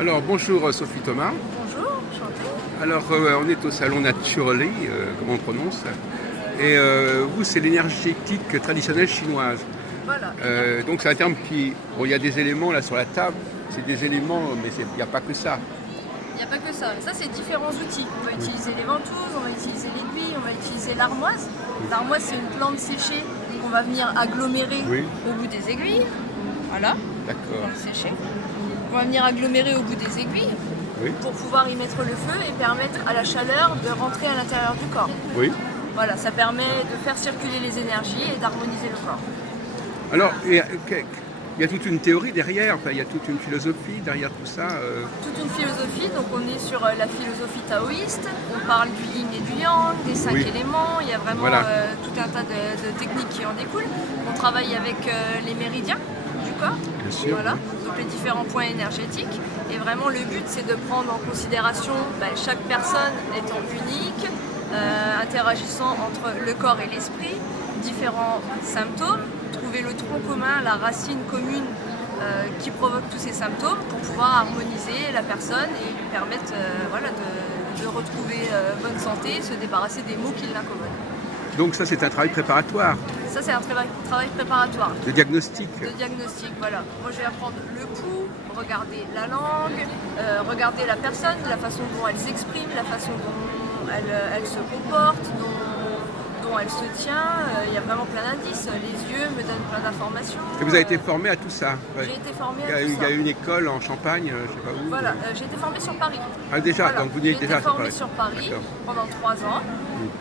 Alors bonjour Sophie Thomas. Bonjour, enchantée. Alors on est au salon Naturally, comme on prononce. Et vous, c'est l'énergétique traditionnelle chinoise. Voilà. Donc c'est un terme qui... Bon, il y a des éléments là sur la table, c'est des éléments, mais il n'y a pas que ça. Il n'y a pas que ça. Ça, c'est différents outils. On va utiliser les ventouses, on va utiliser l'aiguille, on va utiliser l'armoise. L'armoise, c'est une plante séchée qu'on va venir agglomérer au bout des aiguilles. Voilà. D'accord. Donc séchée. On va venir agglomérer au bout des aiguilles pour pouvoir y mettre le feu et permettre à la chaleur de rentrer à l'intérieur du corps. Oui. Voilà, ça permet de faire circuler les énergies et d'harmoniser le corps. Alors, il y a toute une théorie derrière, enfin, il y a toute une philosophie derrière tout ça. Toute une philosophie, donc on est sur la philosophie taoïste, on parle du yin et du yang, des 5 éléments, il y a vraiment tout un tas de techniques qui en découlent. On travaille avec les méridiens du corps, Bien sûr. Voilà, donc les différents points énergétiques. Et vraiment le but c'est de prendre en considération chaque personne étant unique, interagissant entre le corps et l'esprit, différents symptômes, trouver le tronc commun, la racine commune qui provoque tous ces symptômes pour pouvoir harmoniser la personne et lui permettre de retrouver bonne santé, se débarrasser des maux qui l'incommodent. Donc ça, c'est un travail préparatoire. Ça, c'est un travail préparatoire. De diagnostic. De diagnostic, voilà. Moi, je vais apprendre le pouls, regarder la langue, regarder la personne, la façon dont elle s'exprime, la façon dont elle se comporte, dont elle se tient. Il y a vraiment plein d'indices. Les yeux me donnent plein d'informations. Et vous avez été formé à tout ça. J'ai été formée à tout Il y ça. a une école en Champagne, je ne sais pas où. Voilà, j'ai été formée sur Paris. Ah déjà, Voilà. donc vous venez J'ai déjà été formée sur Paris pendant 3 ans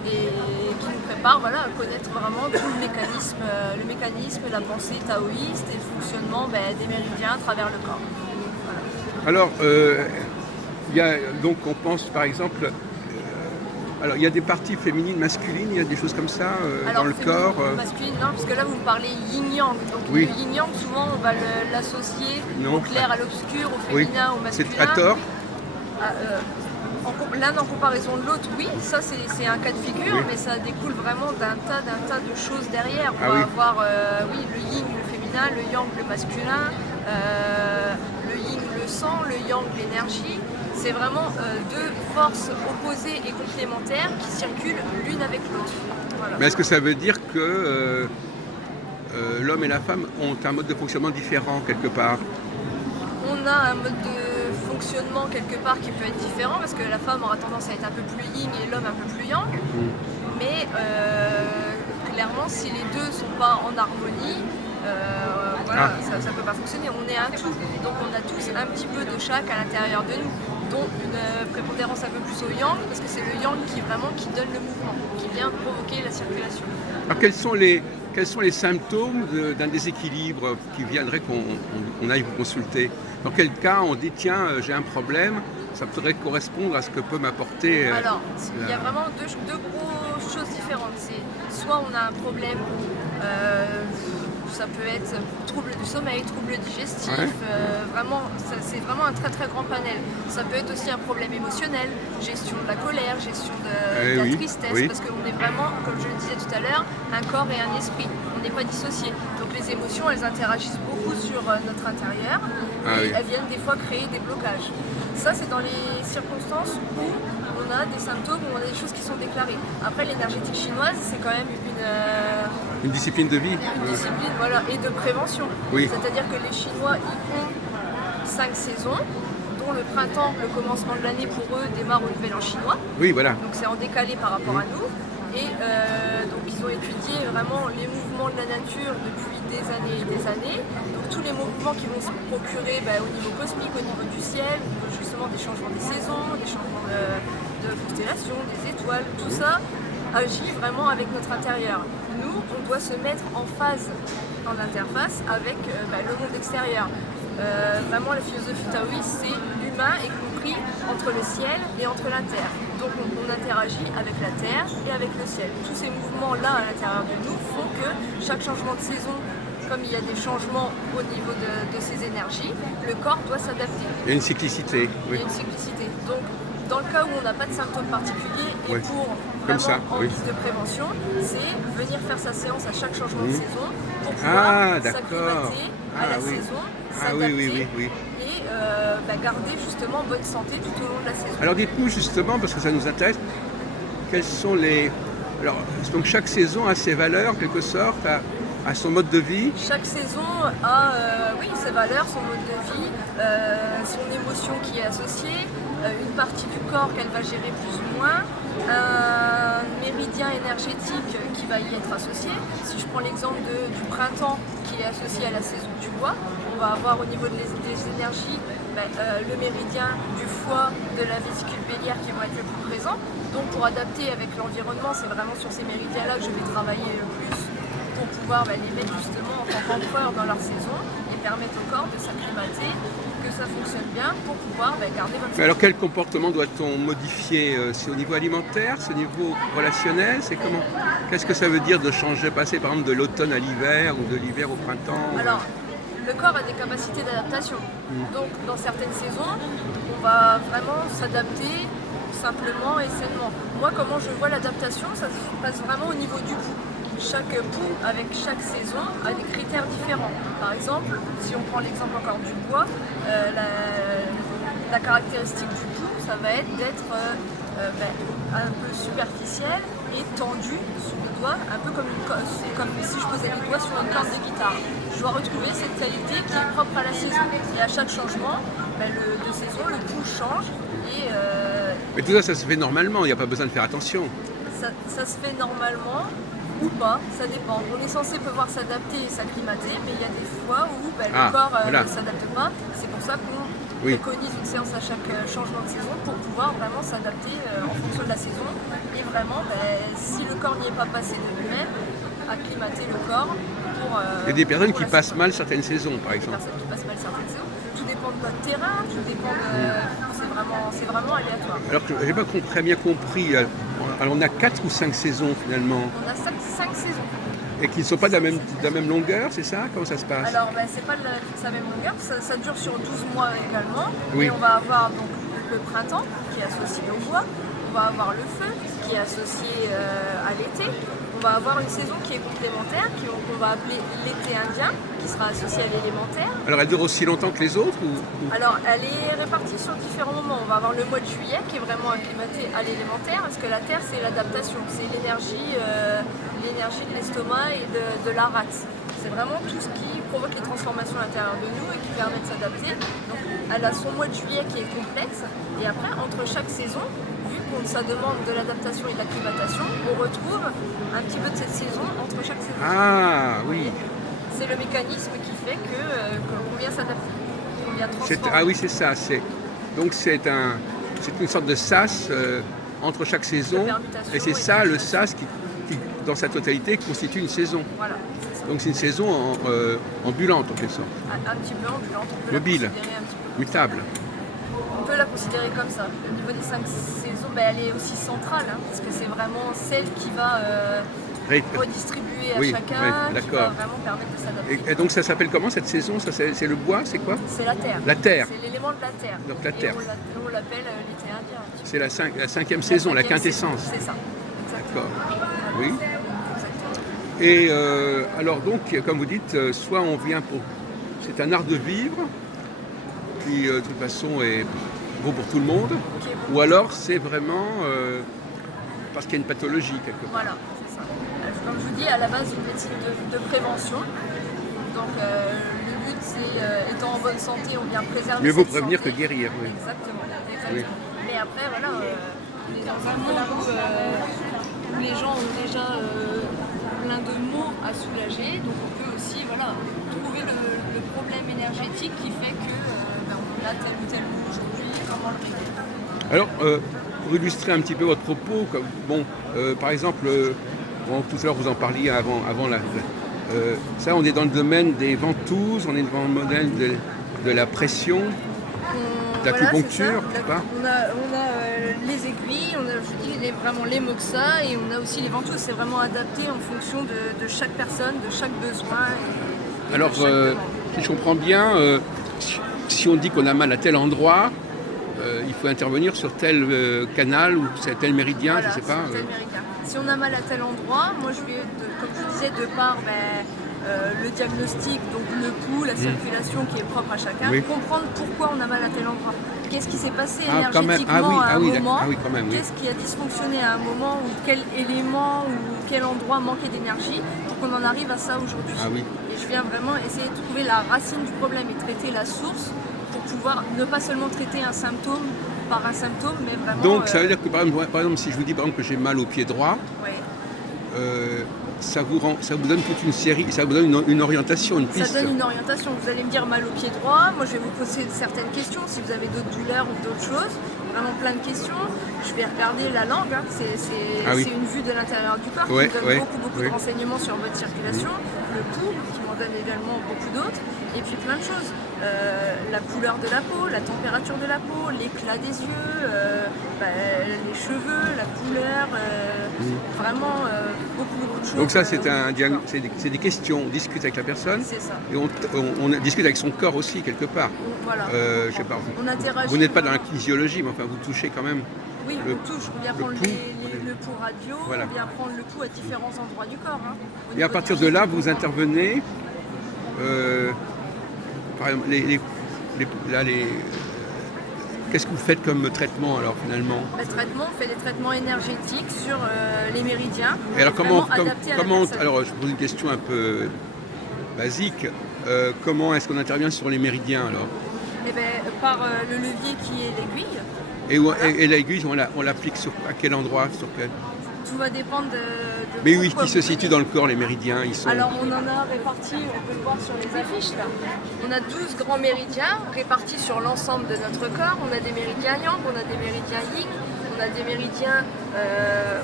et qui nous prépare à connaître vraiment tout le mécanisme, la pensée taoïste et le fonctionnement des méridiens à travers le corps. Voilà. Alors, donc on pense par exemple, alors il y a des parties féminines, masculines, il y a des choses comme ça dans le corps. Masculine, non, parce que là vous me parlez yin-yang. Donc le yin-yang, souvent on va l'associer au clair, à l'obscur, au féminin, au masculin. C'est à tort. L'un en comparaison de l'autre, oui, ça c'est un cas de figure, mais ça découle vraiment d'un tas de choses derrière. On va avoir le yin, le féminin, le yang, le masculin, le yin, le sang, le yang, l'énergie. C'est vraiment deux forces opposées et complémentaires qui circulent l'une avec l'autre. Voilà. Mais est-ce que ça veut dire que l'homme et la femme ont un mode de fonctionnement différent quelque part? On a un mode de fonctionnement quelque part qui peut être différent parce que la femme aura tendance à être un peu plus yin et l'homme un peu plus yang. Mais clairement, si les deux ne sont pas en harmonie, ça ne peut pas fonctionner. On est un tout, donc on a tous un petit peu de chaque à l'intérieur de nous, dont une prépondérance un peu plus au yang, parce que c'est le yang qui donne le mouvement, qui vient provoquer la circulation. Alors quels sont les symptômes d'un déséquilibre qui viendrait qu'on aille vous consulter? Dans quel cas on dit tiens, j'ai un problème, ça pourrait correspondre à ce que peut m'apporter. Alors, il y a vraiment deux grosses choses différentes. C'est soit on a un problème, ça peut être trouble du sommeil, trouble digestif, c'est vraiment un très très grand panel. Ça peut être aussi un problème émotionnel, gestion de la colère, gestion de la tristesse, parce qu'on est vraiment, comme je le disais tout à l'heure, un corps et un esprit. On n'est pas dissociés. Donc les émotions, elles interagissent beaucoup sur notre intérieur et elles viennent des fois créer des blocages. Ça, c'est dans les circonstances où on a des symptômes, où on a des choses qui sont déclarées. Après, l'énergétique chinoise, c'est quand même une discipline de vie. Une discipline, et de prévention. C'est-à-dire que les Chinois, ils ont 5 saisons, dont le printemps, le commencement de l'année pour eux, démarre au Nouvel An chinois. Oui, voilà. Donc c'est en décalé par rapport à nous. Et donc ils ont étudié vraiment les mouvements de la nature depuis des années et des années. Donc tous les mouvements qui vont se procurer au niveau cosmique, au niveau du ciel, justement des changements des saisons, des changements de constellations, des étoiles, tout ça agit vraiment avec notre intérieur. Nous, on doit se mettre en phase, en interface avec le monde extérieur. Vraiment la philosophie taoïste, c'est l'humain est compris entre le ciel et entre la terre. Donc on interagit avec la terre et avec le ciel. Tous ces mouvements-là à l'intérieur de nous font que chaque changement de saison, comme il y a des changements au niveau de ces énergies, le corps doit s'adapter. Il y a une cyclicité. Il y a une cyclicité. Donc dans le cas où on n'a pas de symptômes particuliers et Ouais. pour Comme vraiment ça, en oui. guise de prévention, c'est venir faire sa séance à chaque changement de saison pour Ah, pouvoir d'accord. s'acclimater à Ah, la oui. saison, Ah s'adapter oui. et garder justement bonne santé tout au long de la saison. Alors dites-nous justement, parce que ça nous intéresse, quels sont les... Alors, donc chaque saison a ses valeurs, en quelque sorte, a son mode de vie. Chaque saison a oui, ses valeurs, son mode de vie, son émotion qui est associée, une partie du corps qu'elle va gérer plus ou moins, un méridien énergétique qui va y être associé. Si je prends l'exemple du printemps qui est associé à la saison du bois, on va avoir au niveau des énergies le méridien du foie, de la vésicule biliaire qui vont être le plus présents. Donc pour adapter avec l'environnement, c'est vraiment sur ces méridiens-là que je vais travailler le plus pour pouvoir les mettre justement en tant qu'empereur dans leur saison et permettre au corps de s'acclimater, que ça fonctionne bien pour pouvoir garder votre Mais alors quel comportement doit-on modifier? C'est au niveau alimentaire, c'est au niveau relationnel, c'est comment? Qu'est-ce que ça veut dire de changer, passer par exemple de l'automne à l'hiver ou de l'hiver au printemps? Alors, le corps a des capacités d'adaptation. Donc, dans certaines saisons, on va vraiment s'adapter simplement et sainement. Moi, comment je vois l'adaptation, ça se passe vraiment au niveau du pouls. Chaque pouls, avec chaque saison, a des critères différents. Par exemple, si on prend l'exemple encore du bois, la caractéristique du pouls, ça va être d'être un peu superficiel et tendu sous le doigt, un peu c'est comme si je posais les doigts sur une corde de guitare. Je dois retrouver cette qualité qui est propre à la saison. Et à chaque changement de saison, le pouls change et Mais tout ça se fait normalement, il n'y a pas besoin de faire attention. ça se fait normalement ou pas, ça dépend. On est censé pouvoir s'adapter et s'acclimater, mais il y a des fois où le corps voilà. ne s'adapte pas. C'est pour ça qu'on préconise une séance à chaque changement de saison pour pouvoir vraiment s'adapter en fonction de la saison et vraiment, si le corps n'y est pas passé de lui-même, acclimater le corps pour... Il y a des personnes qui la passent saison. mal certaines saisons, par Des exemple. personnes qui passent mal certaines saisons. Tout dépend de votre terrain, tout dépend de... C'est vraiment aléatoire. Alors que je n'ai pas très bien compris. Alors on a 4 ou 5 saisons finalement, On a 5 saisons. et qui ne sont pas de la même longueur, c'est ça? Comment ça se passe? Alors, c'est pas la même longueur, ça dure sur 12 mois également. Oui. Et on va avoir donc le printemps qui est associé au bois, on va avoir le feu qui est associé à l'été, on va avoir une saison qui est complémentaire, qu'on va appeler l'été indien, qui sera associé à l'élémentaire. Alors elle dure aussi longtemps que les autres ou... Alors, elle est répartie sur différents moments. On va avoir le mois de juillet qui est vraiment acclimaté à l'élémentaire, parce que la terre, c'est l'adaptation, c'est l'énergie de l'estomac et de la rate. C'est vraiment tout ce qui provoque les transformations à l'intérieur de nous et qui permet de s'adapter. Donc, elle a son mois de juillet qui est complexe. Et après, entre chaque saison, vu que ça demande de l'adaptation et de l'acclimatation, on retrouve un petit peu de cette saison entre chaque saison. Ah oui. C'est le mécanisme qui fait qu'on vient s'adapter, qu'on vient transformer. Ah oui, c'est ça. Donc c'est une sorte de sas entre chaque saison. permutation Et c'est et ça, de le sas qui, dans sa totalité, constitue une saison. Voilà, c'est ça. Donc c'est une saison ambulante en quelque sorte, Un petit peu ambulante, on peut Mobile. la considérer un petit peu. mutable. On peut la considérer comme ça. Au niveau des 5 saisons, elle est aussi centrale, parce que c'est vraiment celle qui va redistribuer à Oui, chacun, oui, qui va d'accord. vraiment permettre de s'adapter. Et donc ça s'appelle comment cette saison? C'est le bois, c'est quoi? C'est la terre. La terre. C'est l'élément de la terre. Donc la terre. Et on l'appelle l'été indien. un petit peu. C'est la cinquième saison, la cinquième quintessence. saison, c'est ça. Exactement. D'accord. Oui. Exactement. Et alors donc, comme vous dites, soit on vient pour... C'est un art de vivre, qui de toute façon est beau pour tout le monde, Ok, bon. ou alors c'est vraiment parce qu'il y a une pathologie quelque part. Voilà, c'est ça. Comme je vous dis, à la base, une médecine de prévention. Donc, le but, c'est, étant en bonne santé, on vient préserver Mieux vaut cette prévenir que santé. guérir, oui. Exactement. Oui. Mais après, voilà, on est dans un monde où les gens ont déjà plein de maux à soulager. Donc, on peut aussi trouver le problème énergétique qui fait que on a tel ou tel mot aujourd'hui, comment le régler. Alors, pour illustrer un petit peu votre propos, par exemple, tout à l'heure vous en parliez avant ça, on est dans le domaine des ventouses, on est dans le domaine de la pression, de l'acupuncture, c'est ça. pas? On a les aiguilles, on a, je dis, vraiment les moxa et on a aussi les ventouses. C'est vraiment adapté en fonction de chaque personne, de chaque besoin. Et Alors, de chaque demande. si je comprends bien, si on dit qu'on a mal à tel endroit, il faut intervenir sur tel canal ou tel méridien, Voilà, je ne sais pas. sur tel méridien. Si on a mal à tel endroit, moi je vais, comme je disais, de par le diagnostic, donc le pouls, la circulation qui est propre à chacun, comprendre pourquoi on a mal à tel endroit. Qu'est-ce qui s'est passé énergétiquement à un moment, qu'est-ce qui a dysfonctionné à un moment, ou quel élément ou quel endroit manquait d'énergie pour qu'on en arrive à ça aujourd'hui. Et je viens vraiment essayer de trouver la racine du problème et traiter la source pour pouvoir ne pas seulement traiter un symptôme par un symptôme, mais vraiment... Donc ça veut dire que par exemple si je vous dis par exemple que j'ai mal au pied droit, ça vous donne toute une série, ça vous donne une orientation, une piste. Ça donne une orientation. Vous allez me dire mal au pied droit, moi je vais vous poser certaines questions, si vous avez d'autres douleurs ou d'autres choses, vraiment plein de questions. Je vais regarder la langue, hein. C'est une vue de l'intérieur du corps qui me donne beaucoup de renseignements sur votre circulation, le pouls qui m'en donne également beaucoup d'autres, et puis plein de choses. La couleur de la peau, la température de la peau, l'éclat des yeux, les cheveux, la couleur, vraiment beaucoup de choses. Donc ça c'est des questions, on discute avec la personne, c'est ça. Et on discute avec son corps aussi quelque part. Voilà. Je sais pas, on interagit. Vous n'êtes pas dans la kinésiologie, mais enfin vous touchez quand même. Oui, on touche, on vient prendre le pouls radio, on vient prendre le pouls à différents endroits du corps. Hein, et à partir de là, vous intervenez, par exemple, qu'est-ce que vous faites comme traitement alors finalement? On fait des traitements énergétiques sur les méridiens. Et alors alors je vous pose une question un peu basique, comment est-ce qu'on intervient sur les méridiens alors? Par le levier qui est l'aiguille. Et l'aiguille, on l'applique à quel endroit, Tout va dépendre de Mais oui, qui se situent dans le corps, les méridiens, ils sont... Alors on en a répartis, on peut le voir sur les affiches là. On a 12 grands méridiens répartis sur l'ensemble de notre corps. On a des méridiens yang, on a des méridiens yin, on a des méridiens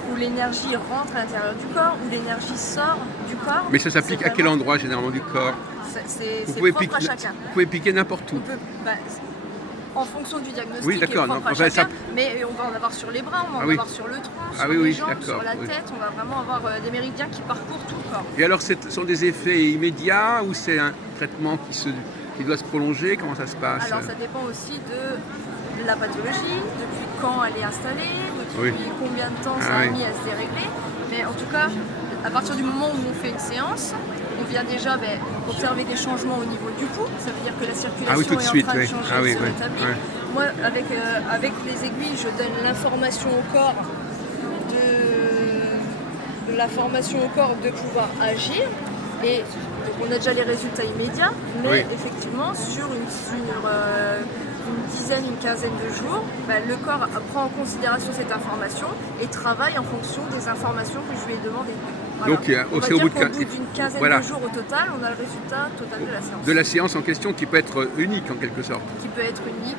où l'énergie rentre à l'intérieur du corps, où l'énergie sort du corps. Mais ça s'applique à quel endroit généralement du corps? C'est propre à chacun. Vous pouvez piquer n'importe où. En fonction du diagnostic, oui, d'accord, propre à chacun, mais on va en avoir sur les bras, on va en avoir sur le tronc, sur les jambes, sur la tête, on va vraiment avoir des méridiens qui parcourent tout le corps. Et alors, ce sont des effets immédiats ou c'est un traitement qui doit se prolonger? Comment ça se passe? Alors, ça dépend aussi de la pathologie, depuis quand elle est installée, depuis combien de temps ça a mis à se dérégler. Mais en tout cas, à partir du moment où on fait une séance, on vient déjà observer des changements au niveau du pouls. Ça veut dire que la circulation est en train de changer, se rétablir. Moi, avec les aiguilles, je donne l'information au corps de pouvoir agir. Et donc on a déjà les résultats immédiats, mais effectivement, sur une dizaine, une quinzaine de jours, le corps prend en considération cette information et travaille en fonction des informations que je lui ai demandées. Voilà. Donc, on va dire qu'au bout d'une quinzaine de jours au total, on a le résultat total de la séance. De la séance en question qui peut être unique en quelque sorte. Qui peut être unique,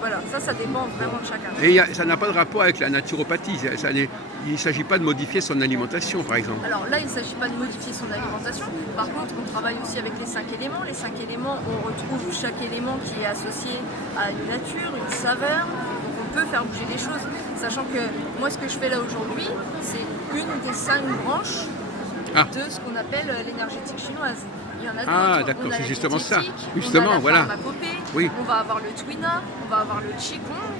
voilà, ça dépend vraiment de chacun. Et ça n'a pas de rapport avec la naturopathie, il ne s'agit pas de modifier son alimentation par exemple. Alors là, il ne s'agit pas de modifier son alimentation, par contre on travaille aussi avec les 5 éléments. Les 5 éléments, on retrouve chaque élément qui est associé à une nature, une saveur, donc on peut faire bouger les choses. Sachant que moi, ce que je fais là aujourd'hui, c'est une des 5 branches de ce qu'on appelle l'énergétique chinoise. Il y en a d'autres. D'accord, c'est justement ça. Justement, on a la pharmacopée, on va avoir le Twina, on va avoir le Qigong.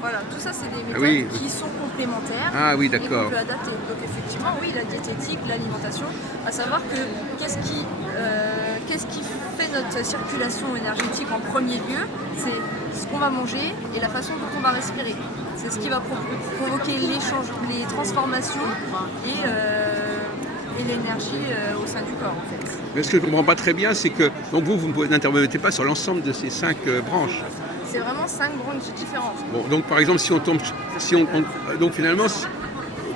Voilà, tout ça, c'est des méthodes qui sont complémentaires et qu'on peut adapter. Donc effectivement, oui, la diététique, l'alimentation, à savoir que qu'est-ce qui fait notre circulation énergétique en premier lieu, c'est ce qu'on va manger et la façon dont on va respirer. C'est ce qui va provoquer les transformations et l'énergie au sein du corps en fait. Mais ce que je ne comprends pas très bien, c'est que donc vous n'intervenez pas sur l'ensemble de ces 5 branches. C'est vraiment 5 branches différentes. Bon, donc par exemple, donc finalement,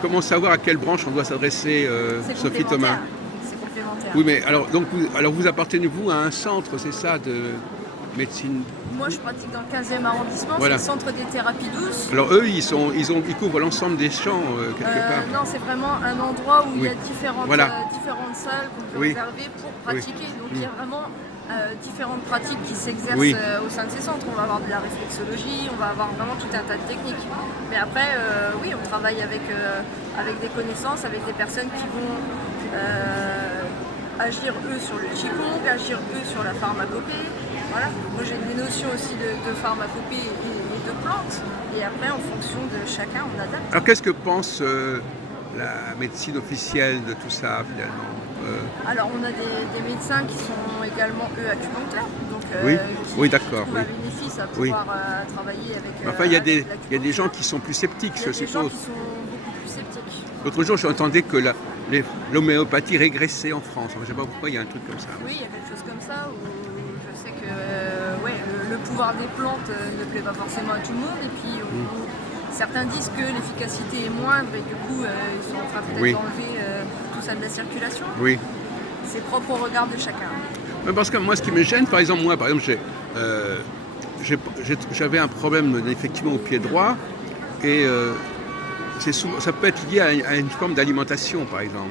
comment savoir à quelle branche on doit s'adresser, Sophie Thomas? C'est complémentaire. Oui, mais alors vous appartenez vous à un centre, c'est ça, de médecine? Moi, je pratique dans le 15e arrondissement, c'est le centre des thérapies douces. Alors eux, ils couvrent l'ensemble des champs, quelque part. Non, c'est vraiment un endroit où il y a différentes salles qu'on peut réserver pour pratiquer. Donc il y a vraiment différentes pratiques qui s'exercent au sein de ces centres. On va avoir de la réflexologie, on va avoir vraiment tout un tas de techniques. Mais après, oui, on travaille avec des connaissances, avec des personnes qui vont agir eux sur le Qigong, agir eux sur la pharmacopée. Voilà. Moi j'ai des notions aussi de pharmacopée et type de plante. Et après, en fonction de chacun, on adapte. Alors qu'est-ce que pense la médecine officielle de tout ça finalement? Alors, on a des médecins qui sont également, eux, acupuncteurs. Donc, oui, d'accord. Qui trouvent un bénéfice à pouvoir travailler avec. Enfin, il y a des gens qui sont plus sceptiques, je suppose. Il y a des gens qui sont beaucoup plus sceptiques. L'autre jour, j'entendais que l'homéopathie régressait en France. Je ne sais pas pourquoi, il y a un truc comme ça. Oui, il y a quelque chose comme ça où je sais que le pouvoir des plantes ne plaît pas forcément à tout le monde. Et puis, certains disent que l'efficacité est moindre et du coup, ils sont en train peut-être d'enlever tout ça de la circulation. Oui. C'est propre au regard de chacun. Parce que moi, ce qui me gêne, par exemple, j'avais un problème effectivement au pied droit et ça peut être lié à une forme d'alimentation, par exemple,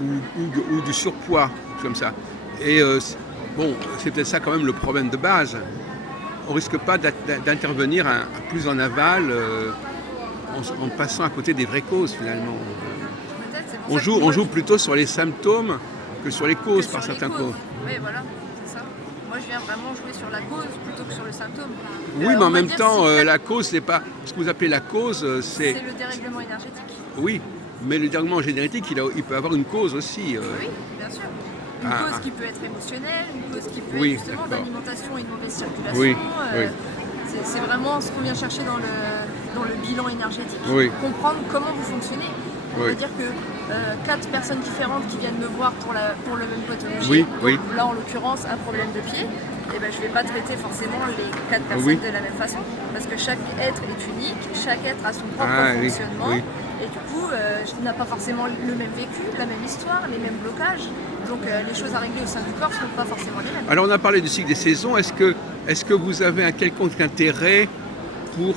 ou du surpoids, comme ça. Et c'est peut-être ça quand même le problème de base. On risque pas d'intervenir plus en aval en passant à côté des vraies causes, finalement. On joue plutôt sur les symptômes que sur les causes par certains causes. Oui, voilà, c'est ça. Moi, je viens vraiment jouer sur la cause plutôt que sur le symptôme. Oui, mais en même temps, la cause, c'est pas... Ce que vous appelez la cause, c'est... C'est le dérèglement énergétique. Oui, mais le dérèglement énergétique, il peut avoir une cause aussi. Oui, bien sûr. Une cause qui peut être émotionnelle, une cause qui peut être justement d'alimentation et de mauvaise circulation. Oui, c'est vraiment ce qu'on vient chercher dans le bilan énergétique. Comprendre comment vous fonctionnez. On veut dire que 4 personnes différentes qui viennent me voir pour le même pathologie, là en l'occurrence un problème de pied, et je ne vais pas traiter forcément les 4 personnes de la même façon, parce que chaque être est unique, chaque être a son propre fonctionnement, et du coup n'a pas forcément le même vécu, la même histoire, les mêmes blocages, donc les choses à régler au sein du corps ne sont pas forcément les mêmes. Alors on a parlé du cycle des saisons, est-ce que vous avez un quelconque intérêt pour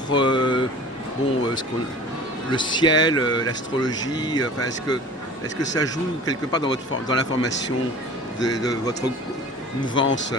le ciel, l'astrologie, enfin, est-ce que ça joue quelque part dans la formation de votre mouvance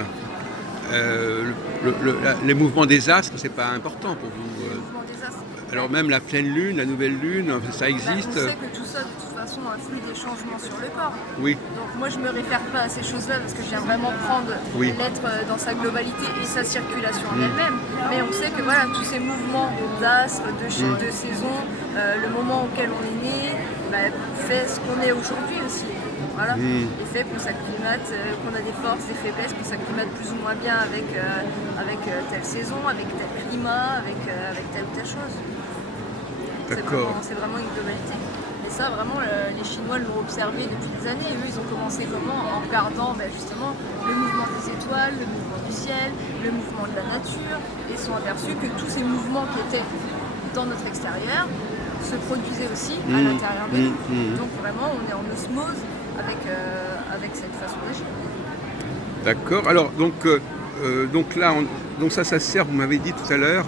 les mouvements des astres, c'est pas important pour vous? Les mouvements des astres. Alors même la pleine lune, la nouvelle lune, ça existe? On sait que tout ça, de toute façon, influe des changements sur le corps. Oui. Donc moi, je ne me réfère pas à ces choses-là parce que je viens vraiment prendre l'être dans sa globalité et sa circulation en elle-même. Mais on sait que voilà, tous ces mouvements d'astres, de saison, le moment auquel on est né, fait ce qu'on est aujourd'hui aussi. Voilà. Et fait qu'on s'acclimate, qu'on a des forces, des faiblesses, qu'on s'acclimate plus ou moins bien avec telle saison, avec tel climat, avec telle ou telle chose. C'est vraiment une globalité. Et ça, vraiment, les Chinois l'ont observé depuis des années. Eux, ils ont commencé comment? En regardant justement le mouvement des étoiles, le mouvement du ciel, le mouvement de la nature, et ils sont aperçus que tous ces mouvements qui étaient dans notre extérieur se produisaient aussi à l'intérieur de nous. Donc vraiment, on est en osmose avec cette façon d'agir. D'accord. Alors, donc là, ça sert, vous m'avez dit tout à l'heure,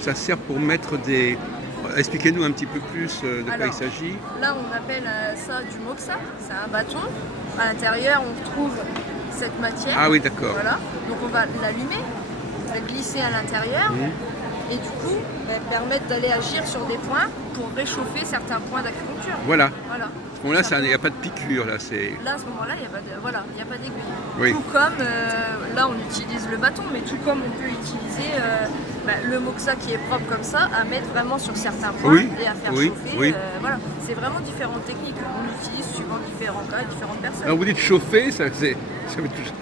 ça sert pour mettre des... Expliquez-nous un petit peu plus de quoi il s'agit. Là, on appelle ça du moxa. C'est un bâton. À l'intérieur, on retrouve cette matière. Ah oui, d'accord. Voilà. Donc, on va l'allumer, la glisser à l'intérieur et du coup, permettre d'aller agir sur des points pour réchauffer certains points d'acupuncture. Voilà. Bon, là, il n'y a pas de piqûre. Là, à ce moment-là, il n'y a pas d'aiguille. Oui. Tout comme, là, on utilise le bâton, mais tout comme on peut utiliser le moxa qui est propre comme ça, à mettre vraiment sur certains points et à faire chauffer. Voilà. C'est vraiment différentes techniques. On utilise suivant différents cas, différentes personnes. Alors, vous dites chauffer, ça,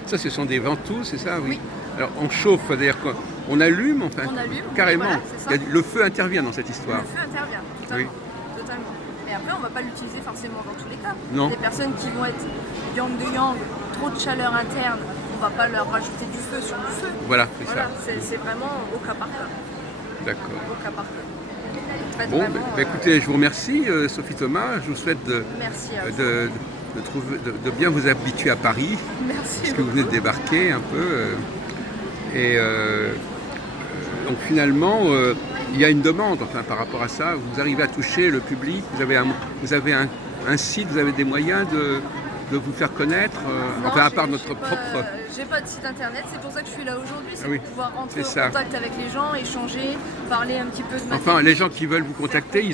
ce sont des ventouses, c'est ça? Oui. Alors, on chauffe, c'est-à-dire qu'on allume, enfin, on allume, carrément. Voilà, le feu intervient dans cette histoire. Le feu intervient, totalement. Totalement. Et après, on ne va pas l'utiliser forcément dans tous les cas. Non. Des personnes qui vont être yang de yang, trop de chaleur interne, on ne va pas leur rajouter du feu sur du feu. Voilà, c'est ça. C'est vraiment au cas par cas. D'accord. Au cas par cas. Bon, écoutez, je vous remercie, Sophie Thomas. Je vous souhaite de bien vous habituer à Paris. Merci. Parce que vous venez de débarquer un peu. Donc finalement, il y a une demande par rapport à ça. Vous arrivez à toucher le public. Vous avez un site, vous avez des moyens de vous faire connaître, à part notre propre... J'ai pas de site internet, c'est pour ça que je suis là aujourd'hui, c'est pour pouvoir rentrer en contact avec les gens, échanger, parler un petit peu de ma technique. Les gens qui veulent vous contacter,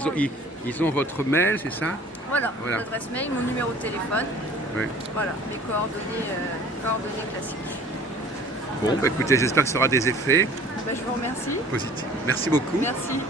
ils ont votre mail, c'est ça? Voilà. L'adresse mail, mon numéro de téléphone, oui. Voilà, mes coordonnées classiques. Bon, bah, écoutez, j'espère que ça aura des effets Je vous remercie. positifs. Merci beaucoup. Merci.